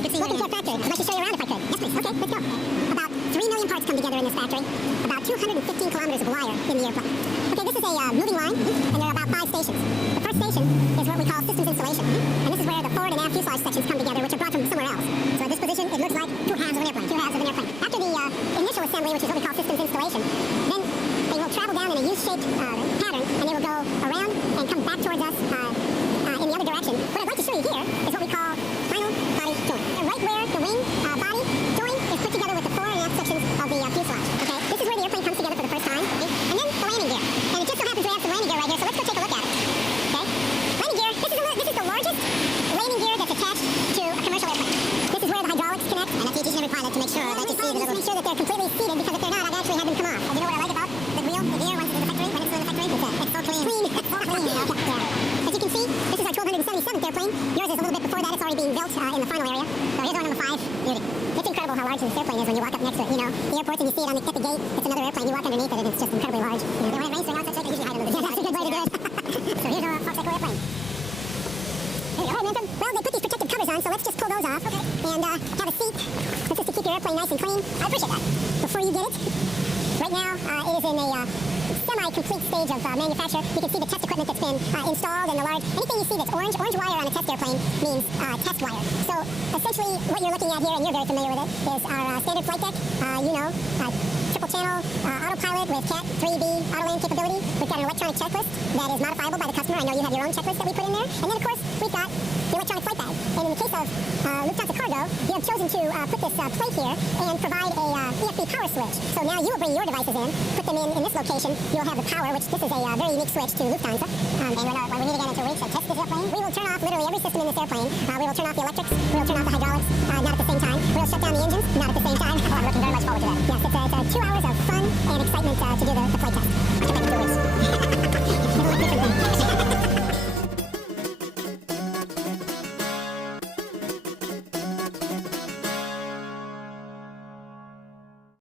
Good seeing you. Welcome to our factory. I'd like to show you around if I could. Yes, please. Okay, let's go. About 3 million parts come together in this factory. About 215 kilometers of wire in the airplane. Okay, this is a moving line, and there are about 5 stations. The first station is what we call systems installation, and this is where the forward and aft fuselage sections come together, which are brought from somewhere else. So at this position, it looks like 2 halves of an airplane. 2 halves of an airplane. After the initial assembly, which is what we call systems installation, then they will travel down in a U-shaped pattern, and they will go around and come back towards us in the other direction. What I'd like to show you here is what we call final body joint. And right where the wing body joint is put together with the forward and aft sections of the fuselage. Okay, this is where the airplane comes together for the first time, and then the landing gear. And it just so happens we have some landing gear right here, so let's go take a look at it. Okay, landing gear. This is the largest landing gear that's attached to a commercial airplane. This is where the hydraulics connect, and that's each and every pilot to make sure that you see the little. Make sure that they're completely seated, because if they're not, I've actually had them come off. And you know what I like about the wheel, the gear once it's in the factory, when it's in the factory, it's so clean. Clean. It's so clean. Okay. Yeah. As you can see, this is our 1277th airplane. Yours is a little bit before that. It's already being built in the final area. So here's our number 5. Beauty. It's incredible how large this airplane is when you walk up next to it. You know, the airports and you see it at the gate. It's another airplane. You walk underneath it and it's just incredibly large. You know, when it rains or outside, they usually hide under the. Yeah, that's a good way to do it. So here's our Fox Echo airplane. There you go. All right, Manson. Well, they put these protective covers on, so let's just pull those off. Okay. And have a seat. This is to keep your airplane nice and clean. I appreciate that. Before you get it, right now it is in a semi-complete stage of manufacture. You can see the test equipment that's been installed in the large. Anything you see that's orange wire on a test airplane means test wire. So essentially what you're looking at here, and you're very familiar with it, is our standard flight deck. Triple channel autopilot with Cat 3B auto land capability. We've got an electronic checklist that is modifiable by the customer. I know you have your own checklist that we put in there. And then of course we've got the electronic flight bag. And in the case of Lufthansa Cargo, you have chosen to put this plate here and provide a EFB power switch. So now you will bring your devices in, put them in this location. You'll have the power, which this is a very unique switch to Lufthansa. And when we need to get into weeks and test this airplane, we will turn off literally every system in this airplane. We will turn off the electrics, we will turn off the hydraulics, not at the same time. We'll shut down the engines, not at the same time. Oh, I'm looking very much forward to that. Yes, it's 2 hours of fun and excitement to do the flight test. After 2 weeks.